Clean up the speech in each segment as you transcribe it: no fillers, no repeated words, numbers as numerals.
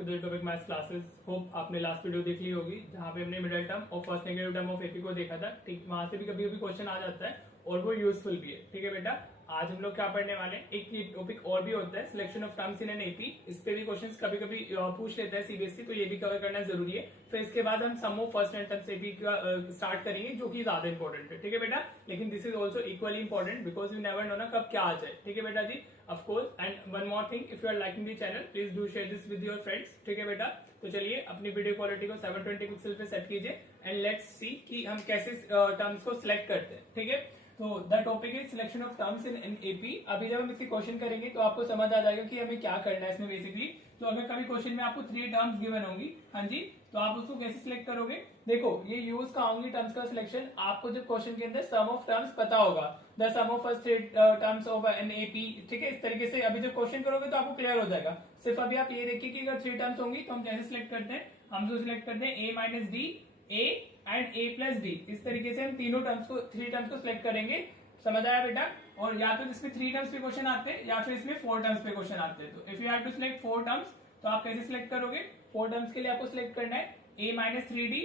To the topic maths classes. Hope आपने last video देख ली होगी जहाँ पे हमने मिडिल टर्म और first negative term of AP को देखा था। ठीक, वहां से भी कभी कभी क्वेश्चन आ जाता है और वो यूजफुल भी है। ठीक है बेटा, आज हम लोग क्या पढ़ने वाले हैं, एक टॉपिक और भी होता है selection of terms in an AP. इस पे भी क्वेश्चंस कभी कभी पूछ लेता है सीबीएसई, तो ये भी कवर करना जरूरी है। फिर इसके बाद हम sum of first and terms AP का स्टार्ट करेंगे, जो कि ज्यादा इंपॉर्टेंट है। ठीक है बेटा, लेकिन this is also equally important because you never know ना कब क्या आ जाए। ठीक है बेटा जी, of course. And one more thing, if you are liking the channel please do share this with your friends. ठीक है बेटा, तो चलिए अपनी वीडियो क्वालिटी को 720 पिक्सल पे सेट कीजिए एंड लेट्स सी कि हम कैसे टर्म्स को सिलेक्ट करते हैं। ठीक है, तो the topic is selection of terms in AP. अभी जब हम इसकी क्वेश्चन करेंगे तो आपको समझ आ जाएगा कि हमें क्या करना है इसमें बेसिकली। तो अगर कभी क्वेश्चन में आपको 3 टर्म्स गिवन होंगी, हाँ जी, तो आप उसको कैसे सिलेक्ट करोगे। देखो, ये यूज का होंगी टर्म्स का सिलेक्शन। आपको जब क्वेश्चन के अंदर सम ऑफ टर्म्स पता होगा, the sum of first 3 terms of an AP. ठीक है, इस तरीके से अभी जब क्वेश्चन करोगे तो आपको क्लियर हो जाएगा। सिर्फ अभी आप ये देखिए कि अगर 3 टर्म्स होंगी तो हम कैसे सिलेक्ट करते हैं। हम जो सिलेक्ट करते हैं A minus D, A and A plus D. इस तरीके से हम तीनों टर्म्स को 3 टर्म्स को सिलेक्ट करेंगे। समझ आया बेटा। और या तो इसमें 3 टर्म्स पे क्वेश्चन आते हैं या फिर इसमें 4 टर्म्स पे क्वेश्चन आते हैं। तो if you have to select 4 terms, तो आप कैसे सिलेक्ट करोगे। 4 टर्म्स के लिए आपको सिलेक्ट करना है a minus 3d,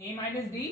a minus d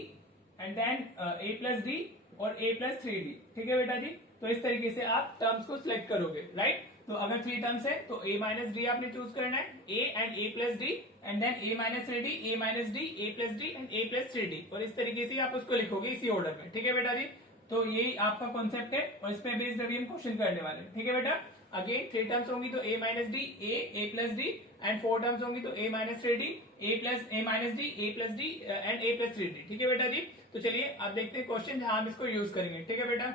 and then a plus d और a प्लस 3d। ठीक है बेटा जी, तो इस तरीके से आप टर्म्स को सिलेक्ट करोगे, राइट। तो अगर 3 टर्म्स है तो a माइनस डी आपने चूज करना है, a and a plus D and then a minus 3d, a minus D, a plus D and a plus 3d। और इस तरीके से आप उसको लिखोगे इसी ऑर्डर में। ठीक है बेटा जी, तो यही आपका कॉन्सेप्ट है और इस पे बेस्ड अभी हम क्वेश्चन करने वाले हैं। ठीक है बेटा, अगेन 3 टर्म्स होंगी तो a minus D, a plus D and 4 terms होंगी तो a minus 3d, a minus D, a plus D and a plus 3d। ठीक है बेटा जी, तो चलिए आप देखते हैं क्वेश्चन जहां हम इसको यूज करेंगे। ठीक है बेटा,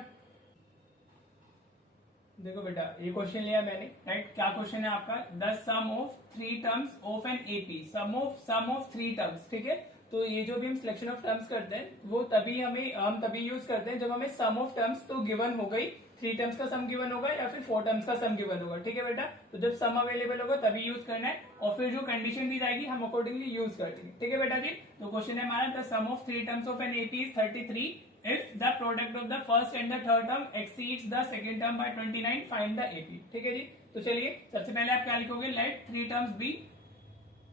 देखो बेटा ये क्वेश्चन लिया मैंने, राइट। क्या क्वेश्चन है आपका, the sum of 3 terms of an AP. Sum of 3 terms. ठीक है, तो ये जो भी हम सिलेक्शन ऑफ टर्म्स करते हैं वो हम तभी यूज करते हैं जब हमें सम ऑफ टर्म्स तो गिवन हो गई, 3 टर्म्स का सम गिवन होगा या फिर 4 टर्म्स का सम गिवन होगा। ठीक है बेटा, तो जब सम अवेलेबल होगा तभी यूज करना है और फिर जो कंडीशन दी जाएगी हम अकॉर्डिंगली यूज कर लेंगे। ठीक है बेटा जी, तो क्वेश्चन है हमारा, the sum of 3 terms of an AP is 33 if the product of the first and the third term exceeds the second term by 29, find the AP। ठीक है जी, तो चलिए सबसे पहले आप क्या लिखोगे, let 3 terms be,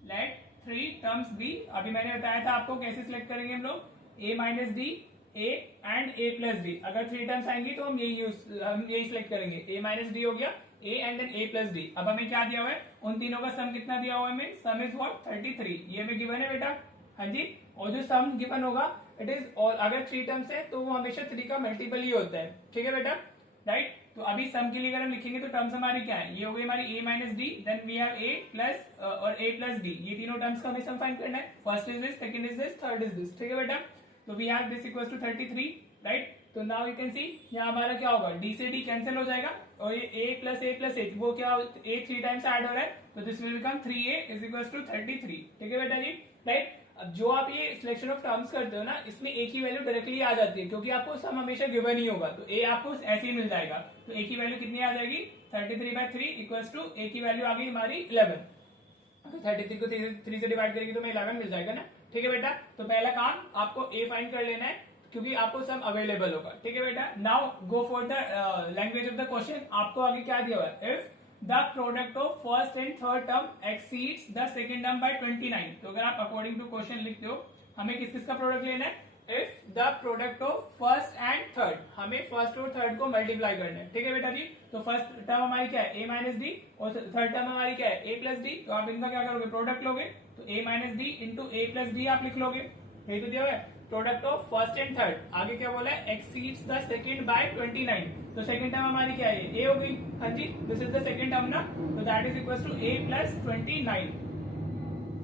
let 3 terms be। अभी मैंने बताया था आपको कैसे सिलेक्ट करेंगे हम लोग, a minus D, a and a plus D. अगर 3 टर्म्स आएंगी तो हम यही सिलेक्ट करेंगे, a माइनस डी हो गया, a and then a plus d. अब हमें क्या दिया हुआ है, उन तीनों का सम कितना दिया हुआ है हमें, सम इज व्हाट 33। ये हमें गिवन है बेटा, हाँ जी। और जो सम गिवन होगा इट इज, और अगर 3 टर्म्स है तो वो हमेशा 3 का मल्टीपल ही होता है। ठीक है बेटा, राइट। तो अभी सम के लिए अगर हम लिखेंगे तो टर्म्स हमारी क्या है, ये हो गई हमारी a minus d, then we have a plus और a प्लस डी। ये तीनों टर्म्स का हमें सम फाइंड करना है। First is this, second is this, third is this. ठीक है बेटा, तो we have this equals to 33, right. तो नाउ यू कैन सी यहाँ हमारा क्या होगा, डी से डी कैंसिल हो जाएगा और ये a प्लस वो क्या, a 3 टाइम्स ऐड हो रहा है, तो this will become 3a is equals to 33। ठीक है बेटा जी, राइट। अब जो आप ये सिलेक्शन ऑफ टर्म्स करते हो ना, इसमें एक ही वैल्यू डायरेक्टली आ जाती है क्योंकि आपको सम हमेशा गिवन ही होगा, तो ए आपको ऐसे ही मिल जाएगा। तो ए की वैल्यू कितनी आ जाएगी, 33/3 इक्वल्स टू ए की वैल्यू आ गई हमारी 11। अगर 33 को 3 से डिवाइड करेंगे तो हमें 11 मिल जाएगा ना। ठीक है बेटा, तो पहला काम आपको ए फाइंड कर लेना है क्योंकि आपको सम अवेलेबल होगा। ठीक है बेटा, now go for the language of the question. आपको आगे क्या दिया हुआ है, if the product of first and third term exceeds the second term by 29। तो अगर आप अकॉर्डिंग टू क्वेश्चन लिखते हो, हमें किस किस का प्रोडक्ट लेना है, if the product of first and third, हमें फर्स्ट और थर्ड को मल्टीप्लाई करना है। ठीक है बेटा जी, तो फर्स्ट टर्म हमारी क्या है, a माइनस डी, और थर्ड टर्म हमारी क्या है, a प्लस डी। तो आप इनका क्या करोगे, प्रोडक्ट लोगे, तो a minus D into a plus D आप लिख लोगे। यही तो दिया हुआ है, product of first and third. आगे क्या बोला है, एक्सीड्स द सेकंड बाय 29। तो सेकंड टर्म हमारी क्या है, ए हो गई, हाँ जी, this is the second term ना, तो that is equal to a plus 29।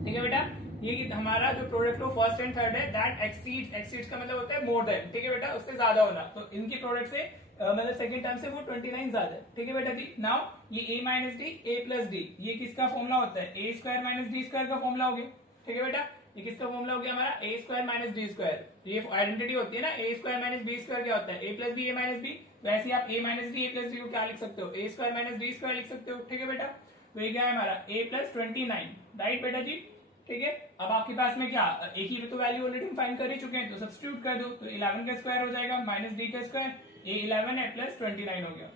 ठीक है बेटा, ये हमारा जो product of first and third है दैट एक्सीड्स का मतलब होता है मोर देन। ठीक है बेटा, उससे ज्यादा होना, तो इनकी प्रोडक्ट से मतलब सेकंड टर्म से वो 29 ज्यादा है। ठीक है बेटा जी, नाउ ये a minus D, a plus d, ये किसका फॉर्मूला होता है, a square minus d square का फॉर्मूला हो गया। ठीक है बेटा, ये किसका फॉर्मूला हो गया हमारा, a square minus d square. ये आइडेंटिटी होती है ना, a square minus b square क्या होता है, a plus b a minus b. वैसे ही आप a minus D, a plus d को क्या लिख सकते हो, a square minus d square लिख सकते हो। ठीक है बेटा, तो ये क्या है हमारा a प्लस 29, राइट बेटा जी। ठीक है, अब आपके पास में क्या, एक ही तो वैल्यू ऑलरेडी हम फाइंड कर ही चुके हैं, तो सब्स्टिट्यूट कर दो, तो 11 का स्क्वायर हो जाएगा माइनस डी का स्क्वायर, a 11 है प्लस 29 हो गया।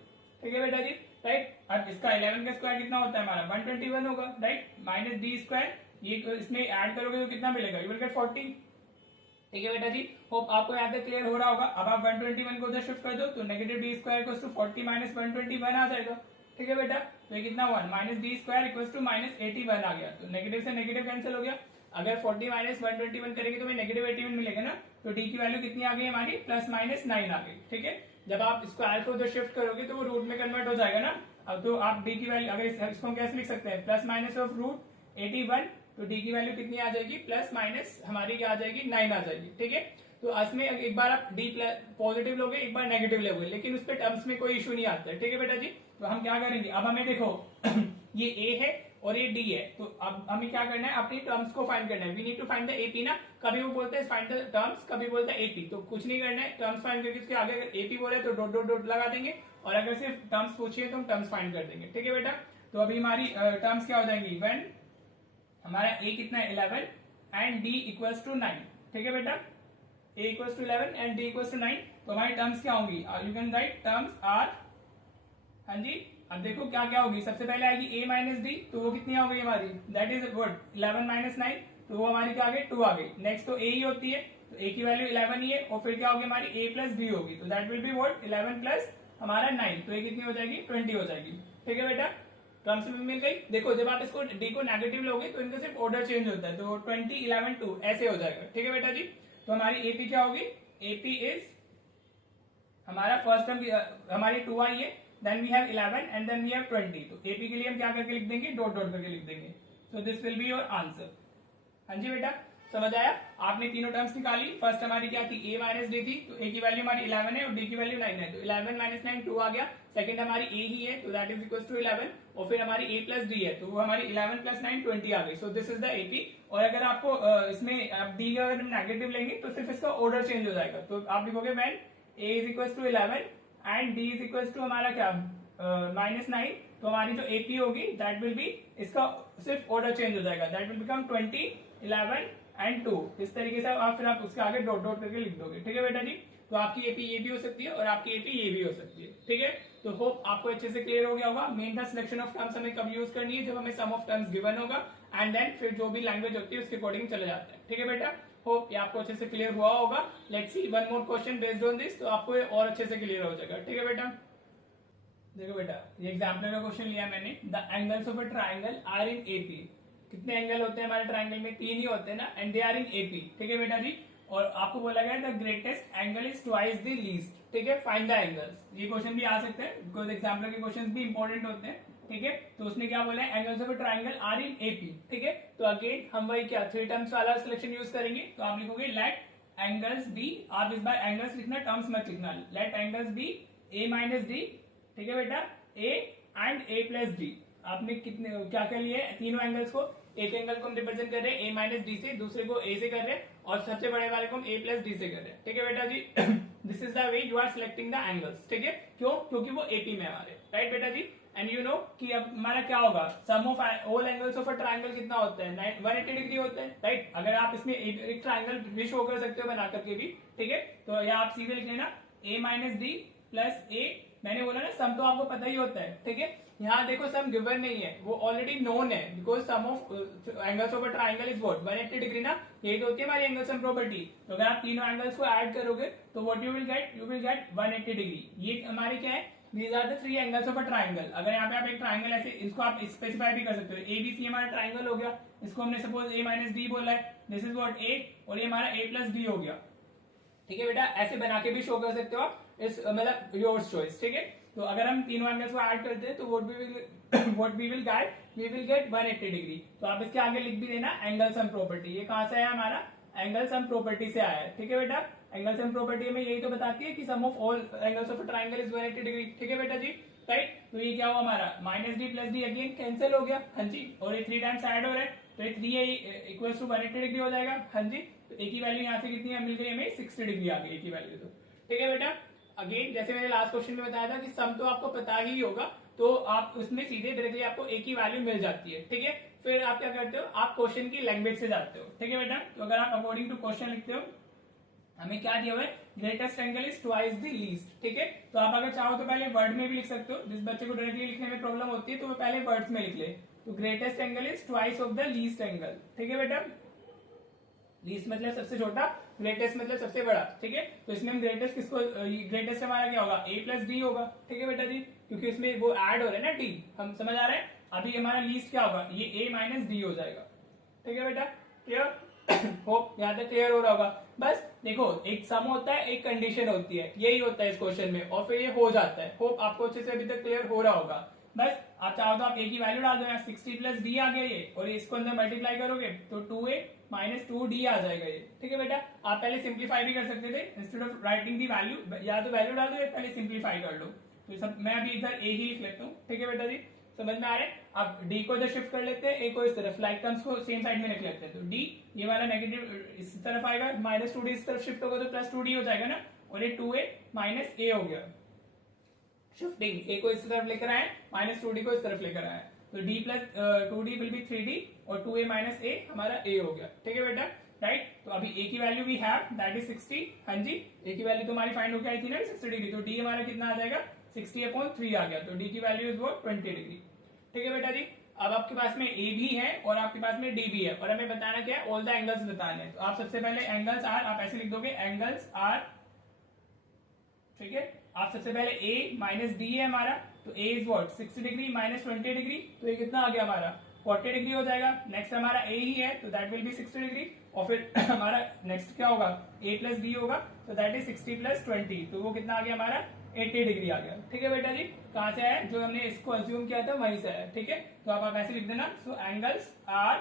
ठीक है बेटा जी, राइट। अब इसका 11 का स्क्वायर कितना होता है हमारा 121 होगा, राइट। माइनस डी स्क्वायर, ये इसमें ऐड करोगे तो कितना मिलेगा, यू विल गेट 40। ठीक है बेटा जी, होप आपको यहाँ तक क्लियर हो रहा होगा। अब आप 121 को उधर शिफ्ट कर दो तो negative d square equals to 40 minus 121 आ जाएगा। ठीक है बेटा, तो ये कितना हुआ, minus d square equals to minus 81 आ गया। तो नेगेटिव से नेगेटिव कैंसिल हो गया। अगर 40 माइनस 121 करेंगे तो नेगेटिव 81 मिलेगा ना। तो डी की वैल्यू कितनी आ गई हमारी, प्लस माइनस 9 आ गई। ठीक है, जब आप स्क्वायर को उधर शिफ्ट करोगे तो वो रूट में कन्वर्ट हो जाएगा ना। अब तो आप डी की वैल्यू, अगर इसको हम कैसे लिख सकते हैं, प्लस माइनस ऑफ रूट 81, तो डी की वैल्यू कितनी आ जाएगी, प्लस माइनस हमारी क्या आ जाएगी, 9 आ जाएगी। ठीक है, तो इसमें एक बार आप डी पॉजिटिव लोगे, एक बार नेगेटिव लोगे, लेकिन उस पर टर्म्स में कोई इशू नहीं आता है। ठीक है बेटा जी, तो हम क्या करेंगे, अब हमें देखो ये ए है और ये डी है, तो अब हमें क्या करना है, अपनी टर्म्स को फाइंड करना है। We need to find the AP ना। कभी वो बोलते हैं फाइंड द टर्म्स, कभी बोलते हैं एपी। तो कुछ नहीं करना है, टर्म्स फाइंड करके उसके आगे अगर एपी बोले तो डॉट डॉट डॉट लगा देंगे, और अगर सिर्फ टर्म्स पूछिए तो हम टर्म्स फाइंड कर देंगे। ठीक है बेटा, तो अभी हमारी टर्म्स क्या हो जाएंगी, व्हेन हमारा ए कितना है 11 एंड डी इक्वल्स टू 9। ठीक है बेटा, a equals to 11 and d equals to 9, तो हमारी टर्म्स क्या होंगी, you can write terms are, हाँ जी। अब देखो क्या क्या होगी, सबसे पहले आएगी a माइनस डी, तो वो कितनी हो गई हमारी, दैट इज व्हाट 11 माइनस 9, तो वो हमारी क्या आ गई 2 आ गई। नेक्स्ट तो a ही होती है, तो a की वैल्यू 11 ही है, और फिर क्या होगी हमारी a प्लस b होगी, तो that will be what 11 plus हमारा 9, तो ये कितनी हो जाएगी 20 हो जाएगी। ठीक है बेटा, टर्म्स में मिल गई। देखो जब आप इसको डी को नेगेटिव लोगे तो इनका सिर्फ ऑर्डर चेंज होता है, तो 20 11 2 ऐसे हो जाएगा। ठीक है बेटा जी, तो हमारी एपी क्या होगी, एपी इज हमारा फर्स्ट टर्म हमारी 2 आई है, then we have 11 and then we have 20, तो एपी के लिए हम क्या करके लिख देंगे, डॉट डॉट करके लिख देंगे। So this will be your answer. हाँ जी बेटा, समझ आया, आपने तीनों टर्म्स निकाली। फर्स्ट हमारी क्या थी, a माइनस डी थी, तो a की वैल्यू हमारी 11 है और d की वैल्यू 9 है, तो 11 माइनस 9 2 आ गया। सेकंड हमारी a ही है, तो दैट इज इक्वल टू 11, और फिर हमारी a प्लस डी है, तो वो हमारी 11 प्लस 9 20 आ गई। So this is the AP. और अगर आपको इसमें आप डी का अगर नेगेटिव लेंगे तो सिर्फ इसका ऑर्डर चेंज हो जाएगा, तो आप लिखोगे when a is equal to 11 and d is equal to हमारा क्या माइनस 9, तो हमारी जो एपी होगी दैट विल बी, इसका सिर्फ ऑर्डर चेंज हो जाएगा, दैट विल बिकम 20 11 एंड 2। इस तरीके से आप फिर आप उसके आगे डॉट डॉट करके लिख दोगे। ठीक है बेटा जी, तो आपकी एपी ये भी हो सकती है और आपकी एपी ये भी हो सकती है। ठीक है, तो होप आपको अच्छे से क्लियर हो गया होगा। मेन था सिलेक्शन ऑफ टर्म्स हमें कब यूज करनी है, जब हमें सम ऑफ टर्म्स गिवन होगा, एंड देन फिर जो भी लैंग्वेज होती है उसके अकॉर्डिंग चले जाते हैं। ठीक है बेटा, होप ये आपको अच्छे से क्लियर हुआ होगा। Let's see one more question based on this, तो आपको ये और अच्छे से क्लियर हो जाएगा। ठीक है बेटा, देखो बेटा ये एग्जाम्पल का क्वेश्चन लिया मैंने, the angles of a triangle are in AP. कितने एंगल होते हैं हमारे ट्राइंगल में, 3 ही होते हैं ना, and they are in AP. ठीक है बेटा जी, और आपको बोला गया the greatest angle is twice the least. ठीक है, फाइंड द एंगल्स। ये क्वेश्चन भी आ सकते हैं, बिकॉज एग्जाम्पल के क्वेश्चन भी इंपॉर्टेंट होते हैं। ठीक है, तो उसने क्या बोला है, angles of a triangle are in AP. ठीक है, तो अगेन हम वही क्या 3 टर्म्स वाला सिलेक्शन यूज करेंगे, तो आप लिखोगे लेट एंगल्स बी, आप इस बार एंगल्स लिखना, टर्म्स मत लिखना, लेट एंगल्स बी ए माइनस डी। ठीक है बेटा, ए एंड ए प्लस डी। आपने कितने क्या कर लिए, तीनों एंगल्स को, एक एंगल को हम रिप्रेजेंट कर रहे हैं ए माइनस डी से, दूसरे को ए से कर रहे हैं, और सबसे बड़े वाले को हम ए प्लस डी से कर रहे हैं। ठीक है बेटा जी, this is the way you are selecting the angles. ठीक है, क्यों, क्योंकि वो एपी में हमारे, राइट बेटा जी। एंड यू नो कि अब हमारा क्या होगा, sum of all angles of a triangle कितना होता है, 180 डिग्री होता है, राइट। अगर आप इसमें एक ट्राइंगल भी शो कर सकते हो बना करके भी। ठीक है, तो या आप सीधे लिख लेना ए माइनस डी प्लस ए। मैंने बोला ना सम तो आपको पता ही होता है। ठीक है, यहाँ देखो सम गिवन नहीं है, वो ऑलरेडी नोन है, because sum of angles of a triangle is what 180 degree ना, यही तो होती है हमारी एंगल सम प्रॉपर्टी। तो अगर आप तीनों एंगल्स को ऐड करोगे तो what you will get, you will get 180 degree. ये हमारी क्या है, these are the 3 angles of a triangle. अगर यहाँ पे आप एक ट्राइंगल ऐसे, इसको आप स्पेसिफाई भी कर सकते हो, एबीसी हमारा ट्राइंगल हो गया, इसको हमने सपोज ए माइनस डी बोला है, दिस इज व्हाट ए, और ये हमारा ए प्लस डी हो गया। ठीक है बेटा, ऐसे बना के भी शो कर सकते हो आप, इस मतलब योर्स चॉइस। ठीक है, तो अगर हम तीनों एंगल्स को ऐड करते हैं तो what we will get 180 degree. तो आप इसके आगे लिख भी देना एंगल सम प्रॉपर्टी। ये कहां से आया हमारा, एंगल सम प्रॉपर्टी से आया है। ठीक है बेटा, एंगल सम प्रॉपर्टी में यही तो बताती है कि sum of all angles of a triangle is 180 degree. ठीक है बेटा जी, राइट। तो ये क्या हुआ हमारा, minus D plus D again cancel हो गया, हाँ जी, और ये 3 टाइम्स ऐड हो रहा है, तो ये 3 इक्वल्स टू 180 डिग्री हो जाएगा, हाँ जी। तो एक ही वैल्यू यहाँ से कितनी मिल गई हमें, 60 डिग्री आ गई एक ही वैल्यू। तो ठीक है बेटा, अगेन जैसे मैंने लास्ट क्वेश्चन में बताया था कि सम तो आपको पता ही होगा, तो आप उसमें सीधे डायरेक्टली आपको एक ही वैल्यू मिल जाती है। ठीक है, फिर आप क्या करते हो, आप क्वेश्चन की लैंग्वेज से जाते हो। ठीक है बेटा, तो अगर आप अकॉर्डिंग टू क्वेश्चन लिखते हो, हमें क्या दिया हुआ है, greatest angle is twice the least. ठीक है, तो आप अगर चाहो तो पहले वर्ड में भी लिख सकते हो, जिस बच्चे को डायरेक्टली लिखने में प्रॉब्लम होती है तो वो पहले वर्ड्स में लिख ले। तो greatest angle is twice of the least angle. ठीक है बेटा, लीस्ट मतलब सबसे छोटा, ग्रेटेस्ट मतलब सबसे बड़ा। ठीक है, तो इसमें हम ग्रेटेस्ट किसको, ग्रेटेस्ट हमारा क्या होगा, a प्लस डी होगा। ठीक है बेटा जी, क्योंकि इसमें वो ऐड हो रहा है ना डी, हम समझ आ रहे हैं। अभी हमारा लीस्ट क्या होगा, ये a माइनस डी हो जाएगा। ठीक है बेटा, क्लियर होप यहाँ तक क्लियर हो रहा होगा। बस देखो, एक सम होता है, एक कंडीशन होती है, यही होता है इस क्वेश्चन में, और फिर ये हो जाता है। होप आपको अच्छे से अभी तक क्लियर हो रहा होगा। बस आप चाहो तो आप a की वैल्यू डाल दो, यहाँ 60 प्लस डी आ गया ये, और इसको अंदर मल्टीप्लाई करोगे तो 2a माइनस 2d आ जाएगा ये। ठीक है बेटा, आप पहले सिंप्लीफाई भी कर सकते थे, instead of writing the value, या तो वैल्यू डाल दो या पहले सिंप्लीफाई कर लो। तो सब मैं अभी इधर a ही लिख लेता हूँ। ठीक है बेटा जी, समझ में आ रहा है। अब d को इधर शिफ्ट कर लेते हैं, a को इस तरफ, लाइक टर्म्स को सेम साइड में रख लेते हैं। तो d ये वाला नेगेटिव इस तरफ आएगा, माइनस 2d इस तरफ शिफ्ट होगा तो प्लस 2d हो जाएगा ना, और ये 2a माइनस a हो गया। शिफ्टिंग, a को इस तरफ लेकर आए, माइनस 2d को इस तरफ लेकर आए, तो d plus 2d will be 3d, और 2a माइनस a हमारा a हो गया। ठीक है बेटा, राइट। तो अभी a की value we have that is 60। हाँ जी, a की वैल्यू तो हमारी फाइंड होकर आई थी ना 60 डिग्री, तो d हमारा कितना आ जाएगा, 60/3 आ गया, तो d की वैल्यू इज वो 20 डिग्री। ठीक है बेटा जी, अब आपके पास में a भी है और आपके पास में d भी है, और हमें बताना क्या है, ऑल द एंगल्स बताने हैं। तो आप सबसे पहले एंगल्स आर, आप ऐसे लिख दोगे एंगल्स आर। ठीक है, आप सबसे पहले a माइनस डी है हमारा, तो a is what 60 degree minus 20 degree, तो ये कितना आ गया हमारा 40 डिग्री हो जाएगा। नेक्स्ट हमारा a ही है, तो दैट विल बी 60 डिग्री, और फिर हमारा नेक्स्ट क्या होगा, a प्लस b होगा, तो दैट इज 60 प्लस 20, तो वो कितना आ गया हमारा 80 डिग्री आ गया। ठीक है बेटा जी, कहां से आया, जो हमने इसको अज्यूम किया था वहीं से आया। ठीक है, तो आप ऐसे लिख देना, so angles are,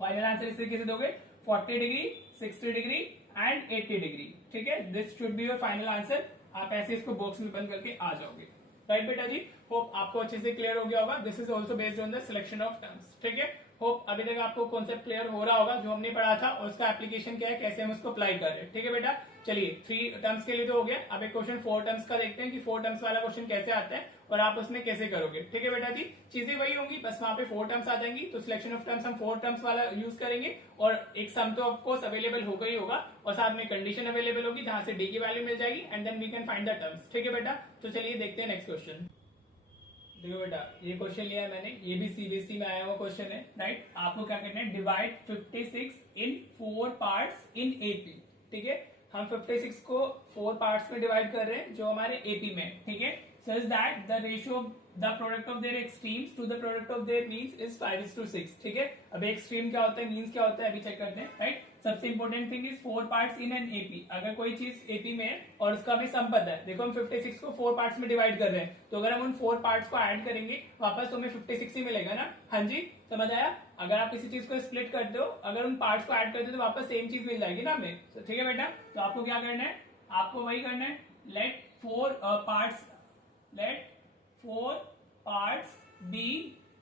final answer इस तरीके से दोगे 40 डिग्री, 60 डिग्री एंड 80 डिग्री। ठीक है, this should be your final answer. आप ऐसे इसको बॉक्स में बंद करके आ जाओगे। राइट बेटा जी, होप आपको अच्छे से क्लियर हो गया होगा। This is also based on the selection of terms. ठीक है, होप अभी तक आपको कॉन्सेप्ट क्लियर हो रहा होगा जो हमने पढ़ा था, और उसका एप्लीकेशन क्या है, कैसे हम उसको अप्लाई कर रहे हैं। ठीक है बेटा, चलिए 3 टर्म्स के लिए तो हो गया, अब एक क्वेश्चन 4 टर्म्स का देखते हैं कि 4 टर्म्स वाला क्वेश्चन कैसे आता है और आप उसमें कैसे करोगे। ठीक है बेटा जी, चीजें वही होंगी, बस वहां पे 4 टर्म्स आ जाएंगी, तो सिलेक्शन ऑफ टर्म्स हम 4 टर्म्स वाला यूज करेंगे, और एक सम तो ऑफकोर्स अवेलेबल होगा ही होगा, और साथ में कंडीशन अवेलेबल होगी जहां से डी की वैल्यू मिल जाएगी, and then we can find the terms. ठीक है बेटा, तो चलिए देखते हैं नेक्स्ट क्वेश्चन। देखो बेटा, ये क्वेश्चन लिया है मैंने, ये भी सीबीएसई में आया हुआ क्वेश्चन है। राइट, आपको क्या करना है, divide 56 in 4 parts in AP. ठीक है, हम 56 को 4 पार्ट्स में डिवाइड कर रहे हैं जो हमारे एपी में। ठीक है, such that the ratio of the product of their extremes to the product of their means is 5:6। ठीक है, अब एक्सट्रीम क्या होता है, मीन्स क्या होता है, अभी चेक करते हैं। राइट, सबसे important thing is 4 parts in an AP. अगर कोई चीज एपी में है और उसका भी सम पता है, देखो हम 56 को 4 पार्ट्स में डिवाइड कर रहे हैं, तो अगर हम उन 4 पार्ट्स को ऐड करेंगे वापस तो हमें 56 ही मिलेगा ना। हाँ जी, समझ आया। अगर आप किसी चीज को स्प्लिट करते हो, अगर उन पार्ट्स को ऐड करते हो तो वापस सेम चीज मिल जाएगी ना हमें। ठीक है बेटा, तो आपको क्या करना है, आपको वही करना है, लेट 4 पार्ट्स बी।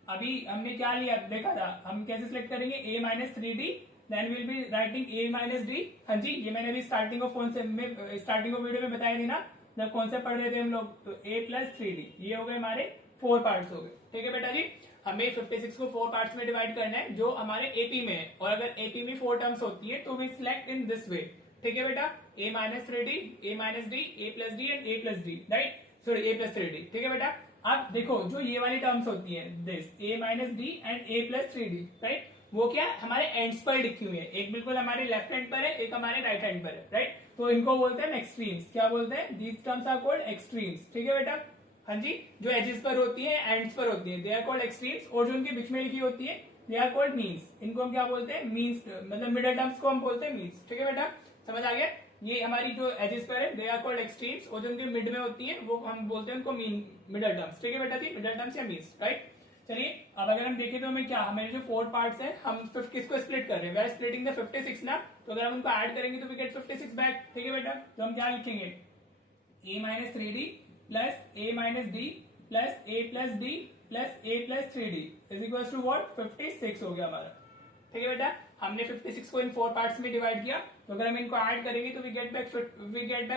अभी हमने क्या लिया देखा था, हम कैसे सिलेक्ट करेंगे, a minus 3d, then will be writing a minus d. हाँ जी, ये मैंने भी स्टार्टिंग ऑफ वीडियो में बताया थी ना, जब कॉन्सेप्ट पढ़ रहे थे हम लोग, तो a प्लस 3d, ये हो गए हमारे 4 पार्ट्स हो गए। ठीक है बेटा जी, हमें 56 को 4 पार्ट्स में डिवाइड करना है जो हमारे एपी में है, और अगर एपी में 4 टर्म्स होती है तो we select in this way. ठीक है बेटा, a minus 3d, a minus D, a plus D and a plus D. Right, sorry a plus 3d। ठीक है बेटा, अब देखो जो ये वाली टर्म्स होती है, this a minus d and a plus 3d, right, वो क्या हमारे एंड्स पर लिखी हुई है, एक बिल्कुल हमारे लेफ्ट हैंड पर है, एक हमारे राइट हैंड पर है। राइट, तो इनको बोलते हैं एक्सट्रीम्स। क्या बोलते हैं, these terms are called extremes. ठीक है बेटा, हाँ जी, जो एजेस पर होती है, एंड्स पर होती है, दे आर कॉल्ड एक्सट्रीम्स, और जो उनके बीच में लिखी होती है दे आर कॉल्ड मीन्स। इनको हम क्या बोलते हैं, मीन्स, मतलब मिडिल टर्म्स को हम बोलते हैं मीन्स। ठीक है बेटा, समझ आ गया। ये हमारी जो एजेस पर है दे आर कॉल्ड एक्सट्रीम्स, और जो उनके मिड में होती है वो हम बोलते हैं उनको मिडिल टर्म्स। ठीक है बेटा जी, मिडिल टर्म्स या मीन्स। राइट, चलिए अब अगर हम देखें तो हमें क्या, हमारे जो 4 पार्ट्स हैं, हम किसको स्प्लिट कर रहे हैं, वी आर स्प्लिटिंग द 56 ना, तो अगर हम उनको ऐड करेंगे तो वी गेट 56 बैक। ठीक है बेटा, तो हम क्या लिखेंगे, a minus 3d plus a minus D plus a plus D plus a plus 3d is equal to what, 56 हो गया हमारा। ठीक है बेटा, हमने 56 को इन 4 पार्ट्स में डिवाइड किया, तो अगर हम इनको ऐड करेंगे तो वी गेट बैक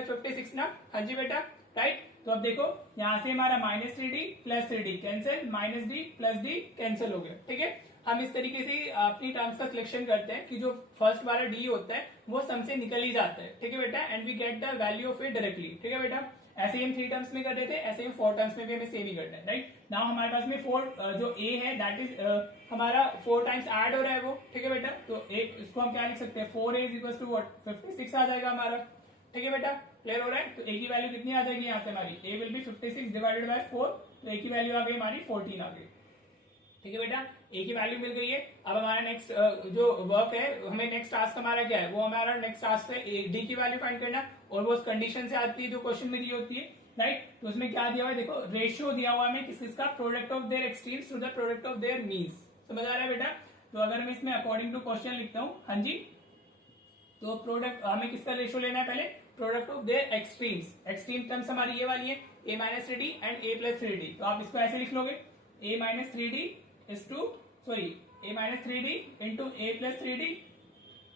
56 ना। हाँ जी बेटा, राइट, तो अब देखो यहाँ से हमारा minus 3d plus 3d cancel, minus D plus D cancel हो गया। ठीक है, हम इस तरीके से अपनी टर्म्स का सिलेक्शन करते हैं कि जो फर्स्ट वाला डी होता है वो सम से निकल ही जाता है, ठीक है बेटा, and we get the value of it directly, ठीक है बेटा। ऐसे ही हम 3 टर्म्स में कर रहे थे, ऐसे ही 4 टर्म्स में भी हमें सेम ही करना है, राइट। नाउ हमारे पास में 4 जो ए है दैट इज हमारा 4 टाइम्स ऐड हो रहा है वो, ठीक है बेटा। तो एक इसको हम क्या लिख सकते हैं, 4a is equal to what 56 आ जाएगा हमारा, ठीक है बेटा, क्लियर हो रहा है। तो ए की वैल्यू कितनी आ जाएगी यहाँ से हमारी, ए विल बी 56 डिवाइडेड बाय 4, तो ए की वैल्यू आ गई हमारी 14 आ गई, ठीक है बेटा, ए की वैल्यू मिल गई है। अब हमारा नेक्स्ट जो वर्क है, हमें नेक्स्ट टास्क हमारा क्या है, वो हमारा नेक्स्ट टास्क है डी की वैल्यू फाइंड करना, और वो उस कंडीशन से आती है जो क्वेश्चन में दी होती है, राइट। तो उसमें क्या दिया हुआ है, देखो रेशियो दिया हुआ है किसका, product of their extremes to the product of their means, समझ आ रहा है बेटा। तो अगर मैं इसमें अकॉर्डिंग टू क्वेश्चन लिखता हूँ, हाँ जी, तो प्रोडक्ट हमें किसका रेशियो लेना है, पहले product of their extremes, extreme terms हमारी ये वाली है, a minus 3d and a plus 3d, तो आप इसको ऐसे लिख लोगे, a minus 3d is to a minus 3d into a plus 3d,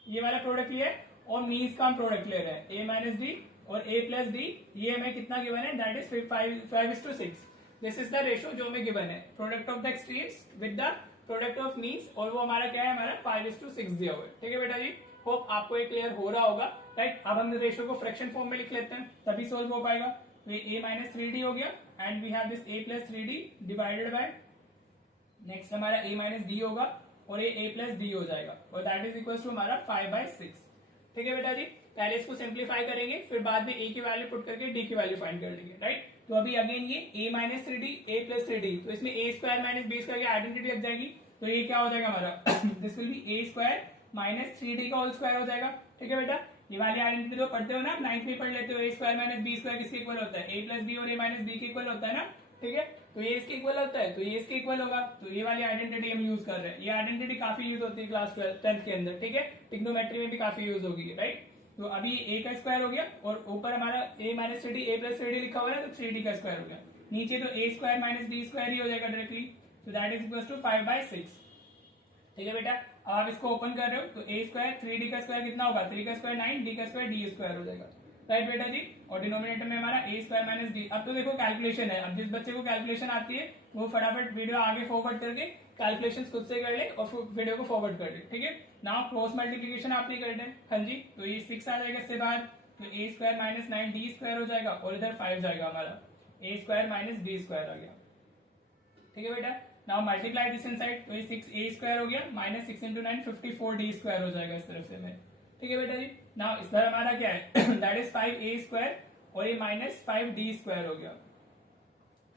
ये वाला प्रोडक्ट लिया है, और मीन्स का हम प्रोडक्ट ले रहे हैं a माइनस d और a प्लस d, ये हमें कितना गिवन है, that is 5:6, this is the ratio जो हमें गिवन है, product of the extremes with the product of means, और वो हमारा क्या है, हमारा 5:6 दिया हुआ है, ठीक है बेटा जी। होप आपको ये क्लियर हो रहा होगा, राइट। अब हम रेशियो को फ्रैक्शन फॉर्म में लिख लेते हैं, तभी सोल्व हो पाएगा। तो ये a माइनस 3d हो गया, and we have this a plus 3d divided by, next हमारा a माइनस d होगा, और ये a प्लस d हो जाएगा, और दैट इज इक्वल टू हमारा 5/6, ठीक है बेटा जी। पहले इसको सिंप्लीफाई करेंगे, फिर बाद में a की वैल्यू पुट करके d की वैल्यू फाइंड कर लेंगे, राइट। तो अभी अगेन ये a minus 3d a plus 3d, तो इसमें a square minus b square की आइडेंटिटी लग जाएगी, तो ये क्या हो जाएगा हमारा this will be a square minus 3d का होल स्क्वायर हो जाएगा, ठीक है बेटा। ये वाली आइडेंटिटी जो पढ़ते हो ना, आप 9th में पढ़ लेते हो, a square minus b square किसके इक्वल होता है, a प्लस b और a माइनस b के इक्वल होता है ना, ठीक है। तो ये इसके इक्वल होता है, तो ये इसके इक्वल होगा, तो ये वाली आइडेंटिटी हम यूज कर रहे हैं। ये आइडेंटिटी काफी यूज होती है क्लास 10th के अंदर, ठीक है, ट्रिग्नोमेट्री में भी काफी यूज होगी, राइट। तो अभी a का स्क्वायर हो गया, और ऊपर हमारा a minus 3d a plus 3d लिखा हुआ है, तो 3d का स्क्वायर हो गया, नीचे तो a square minus d square ही हो जाएगा डायरेक्टली, तो दैट इज इक्वल टू 5/6, ठीक है बेटा। अब आप इसको ओपन कर रहे हो, तो a स्क्वायर 3d का स्क्वायर कितना होगा, 3 का स्क्वायर 9, d का स्क्वायर d स्क्वायर हो जाएगा, राइट बेटा जी। और डिनोमिनेटर में हमारा a स्क्वायर माइनस d, अब तो देखो कैलकुलेशन है, अब जिस बच्चे को कैलकुलेशन आती है वो फटाफट वीडियो आगे फॉरवर्ड करके कैलकुलेशन खुद से कर ले, और वीडियो को फॉरवर्ड कर ले, ठीक है। नाउ क्रॉस मल्टीप्लीकेशन आपने करना है, हाँ जी, तो ये 6 आ जाएगा इससे बाहर, तो a square minus 9 d square हो जाएगा, और इधर 5 जाएगा हमारा, a square minus d square आ गया, ठीक है बेटा। नाउ मल्टीप्लाई दिस इनसाइड, तो ये 6a स्क्वायर हो गया माइनस 6 इंटू 9 54d स्क्वायर हो जाएगा इस तरफ से में, ठीक है बेटा जी। नाउ इस तरह हमारा क्या है दैट इज 5a स्क्वायर, और ये माइनस 5d स्क्वायर हो गया,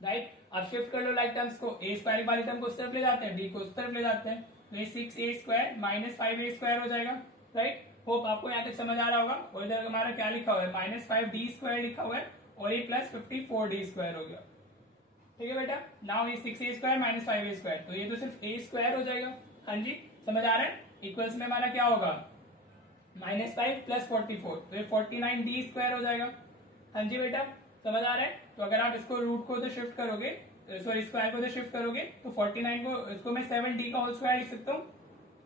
राइट। अब शिफ्ट कर लो लाइक टर्म्स को, a स्क्वायर वाली टर्म को उस तरफ ले जाते हैं, d को उस तरफ ले जाते हैं, तो ये 6a square minus 5a square हो जाएगा, राइट। होप आपको यहाँ तक समझ आ रहा होगा। और इधर हमारा क्या लिखा हुआ है, माइनस 5d स्क्वायर लिखा हुआ है, और ये प्लस 54d स्क्वायर हो गया, ठीक है बेटा। नाउ ये 6a square minus 5a square, तो ये तो सिर्फ a स्क्वायर हो जाएगा, हाँ जी, समझ आ रहा है। इक्वल्स में हमारा क्या होगा, माइनस 5 प्लस 44, तो ये 49d स्क्वायर हो जाएगा, हाँ जी बेटा, समझ आ रहा है। तो अगर आप इसको रूट को तो शिफ्ट करोगे, सॉरी स्क्वायर को तो शिफ्ट करोगे, तो 49 को इसको मैं 7d का होल स्क्वायर लिख सकता हूँ,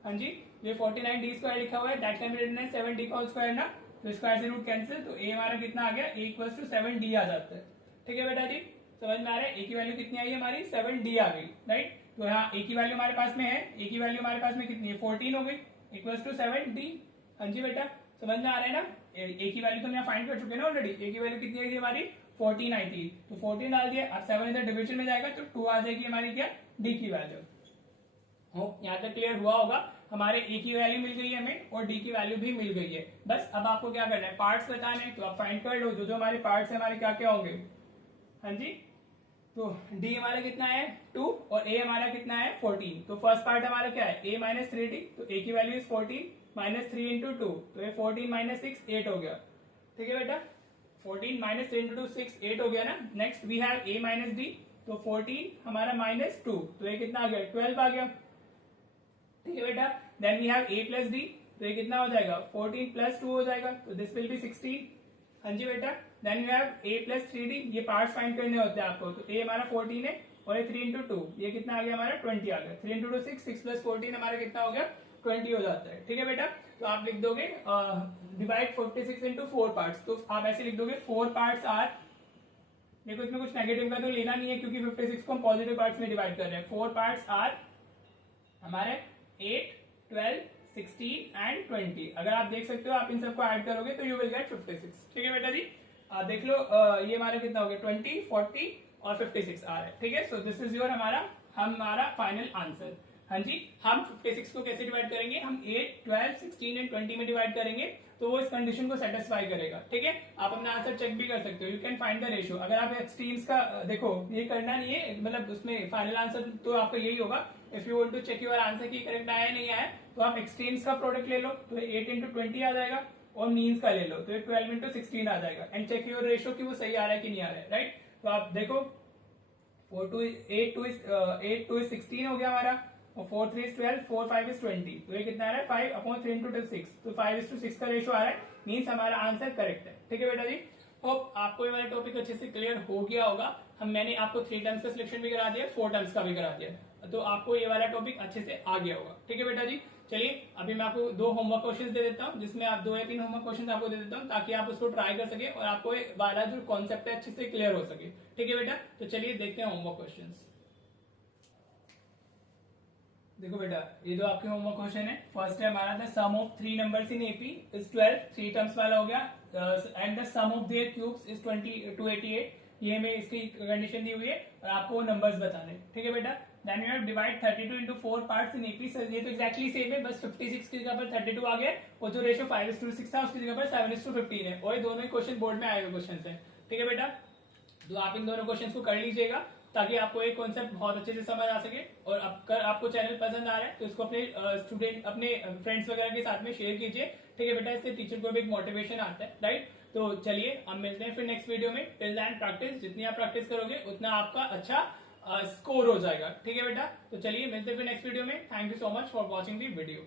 हाँ जी। ये 49d स्क्वायर लिखा हुआ है, that can be written as 7d का होल स्क्वायर ना, तो स्क्वायर से रूट कैंसिल, तो a हमारा कितना आ गया, a इक्वल्स टू 7d आ जाता है, ठीक है बेटा जी, समझ में आ रहा है। a की वैल्यू कितनी आई हमारी, 7d आ गई, राइट। तो यहाँ a की वैल्यू हमारे पास में है, a की वैल्यू हमारे पास में कितनी है, 14 हो गई, इक्वल्स टू 7d, हाँ जी बेटा, समझ में आ रहा है ना। a की वैल्यू तो हम यहाँ फाइंड कर चुके हैं ना ऑलरेडी, a की वैल्यू कितनी आई थी हमारी, 14 आई थी, तो 14 डाल दिया, अब 7 इधर डिवीजन में जाएगा, तो 2 आ जाएगी हमारी क्या, d की वैल्यू। यहाँ तक क्लियर हुआ होगा, हमारे a की वैल्यू मिल गई है हमें, और d की वैल्यू भी मिल गई है। बस अब आपको क्या करना है, पार्ट्स बताने, तो आप फाइंड कर लो जो जो हमारे पार्ट्स है हमारे क्या क्या होंगे, हाँ जी। तो d हमारा कितना है 2, और a हमारा कितना है 14। तो फर्स्ट पार्ट हमारा क्या है, a माइनस 3d, तो a की वैल्यू इज 14 माइनस 3 इंटू 2, तो ये 14 माइनस 6 8 हो गया, ठीक है बेटा। 14 माइनस 3 इंटू 6 8 हो गया ना। Next we have a minus d, तो 14 हमारा माइनस 2, तो ये कितना आ गया, 12 आ गया, ठीक है बेटा। Then we have a plus d, तो ये कितना हो जाएगा, 14 प्लस 2 हो जाएगा, तो दिस विल बी 16, हाँ जी बेटा। Then you have a plus 3d, ये पार्ट्स फाइंड करने होते हैं आपको, तो a हमारा 14 है, और ये 3 इंटू 2, ये कितना आ गया हमारा 20 आ गया, 3 इंटू 2 6, 6 प्लस 14 हमारा कितना हो गया 20 हो जाता है, ठीक है बेटा। तो आप लिख दोगे डिवाइड 46 इंटू 4 पार्ट्स, तो आप ऐसे लिख दोगे 4 पार्ट्स आर, देखो इसमें कुछ नेगेटिव का तो लेना नहीं है क्योंकि 56 को हम पॉजिटिव पार्ट्स में डिवाइड कर रहे हैं, 4 पार्ट्स आर, हमारे 8, 12, 16 एंड 20। अगर आप देख सकते हो, आप इन सबको ऐड करोगे तो यू विल गेट 56। ठीक है बेटा जी, आप देख लो ये हमारा कितना हो गया, 20, 40 और 56 आ रहा है। ठीक है, सो दिस इज योर हमारा फाइनल आंसर। हाँ जी, हम 56 को कैसे डिवाइड करेंगे, हम 8, 12, 16 एंड 20 में डिवाइड करेंगे तो वो इस कंडीशन को सेटिस्फाई करेगा। ठीक है, आप अपना आंसर चेक भी कर सकते हो, you can find the ratio. अगर आप एक्सट्रीम्स का देखो, ये करना नहीं है, मतलब उसमें फाइनल आंसर तो आपका यही होगा। If you want to check your answer की करेक्ट आया नहीं आया, तो आप एक्सट्रीम्स का प्रोडक्ट ले लो, तो 8 इंटू 20 आ जाएगा, और मीन्स का ले लो तो 12 इंटू 16 आ जाएगा। एंड चेक योर रेशियो की वो सही आ रहा है कि नहीं आ रहा है। राइट, तो आप देखो 8 2 16 हो गया हमारा, और 4 3 is 12, 4 5 is 20, तो ये कितना आ रहा है 5/3 into 6, तो 5:6 का रेशियो आ रहा है, मीन्स हमारा आंसर करेक्ट है। ठीक है बेटा जी, होप आपको ये वाला टॉपिक अच्छे से क्लियर हो गया होगा। मैंने आपको 3 टर्म्स का सिलेक्शन भी करा दिया, 4 टर्म्स का भी करा दिया, तो आपको ये वाला टॉपिक अच्छे से आ गया होगा। ठीक है बेटा जी, चलिए अभी मैं आपको 2 होमवर्क क्वेश्चंस दे देता हूँ, जिसमें आप 2 या 3 होमवर्क क्वेश्चंस आपको दे देता हूँ, ताकि आप उसको ट्राई कर सके और आपको ये वाला जो कॉन्सेप्ट है अच्छे से क्लियर हो सके। ठीक है बेटा, तो चलिए देखते हैं होमवर्क क्वेश्चंस। देखो बेटा, ये जो आपके होमवर्क क्वेश्चन है, फर्स्ट है हमारा the sum of 3 numbers in AP is 12, 3 terms वाला हो गया, and the sum of their cubes is 288। ये में इसकी कंडीशन दी हुई है और आपको वो नंबर्स बताने। ठीक है बेटा, then you have divide 32 into 4 parts in AP. Sir ये तो एक्जैक्टली सेम है, बस 56 की जगह पर 32 आ गया, और जो रेशियो 5:6 था उसकी जगह पर 7:15 है, और ये दोनों ही क्वेश्चन बोर्ड में आए हुए क्वेश्चन है। ठीक है बेटा, तो आप इन दोनों क्वेश्चंस को कर लीजिएगा, ताकि आपको एक कॉन्सेप्ट बहुत अच्छे से समझ आ सके। और अगर आपको चैनल पसंद आ रहा है तो इसको अपने स्टूडेंट, अपने फ्रेंड्स वगैरह के साथ में शेयर कीजिए। ठीक है बेटा, इससे टीचर को भी एक मोटिवेशन आता है। राइट, तो चलिए हम मिलते हैं फिर नेक्स्ट वीडियो में। टिल दैन प्रैक्टिस, जितनी आप प्रैक्टिस करोगे उतना आपका अच्छा स्कोर हो जाएगा। ठीक है बेटा, तो चलिए मिलते हैं फिर नेक्स्ट वीडियो में। Thank you so much for watching the video.